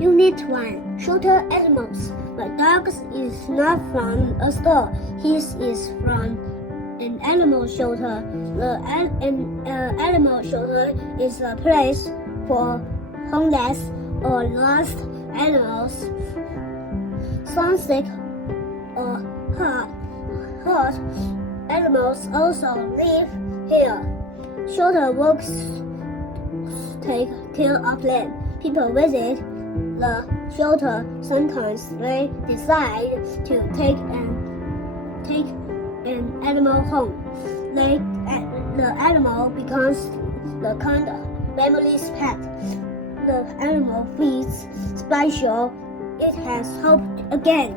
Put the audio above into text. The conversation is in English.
Unit 1. Shelter Animals. My dog is not from a store. His is from an animal shelter. An animal shelter is a place for homeless or lost animals. Some sick or hurt animals also live here. Shelter works take care of them. People visit the shelter. Sometimes they decide to take an animal home. The animal becomes the kind of family's pet. The animal feels special. It has hope again.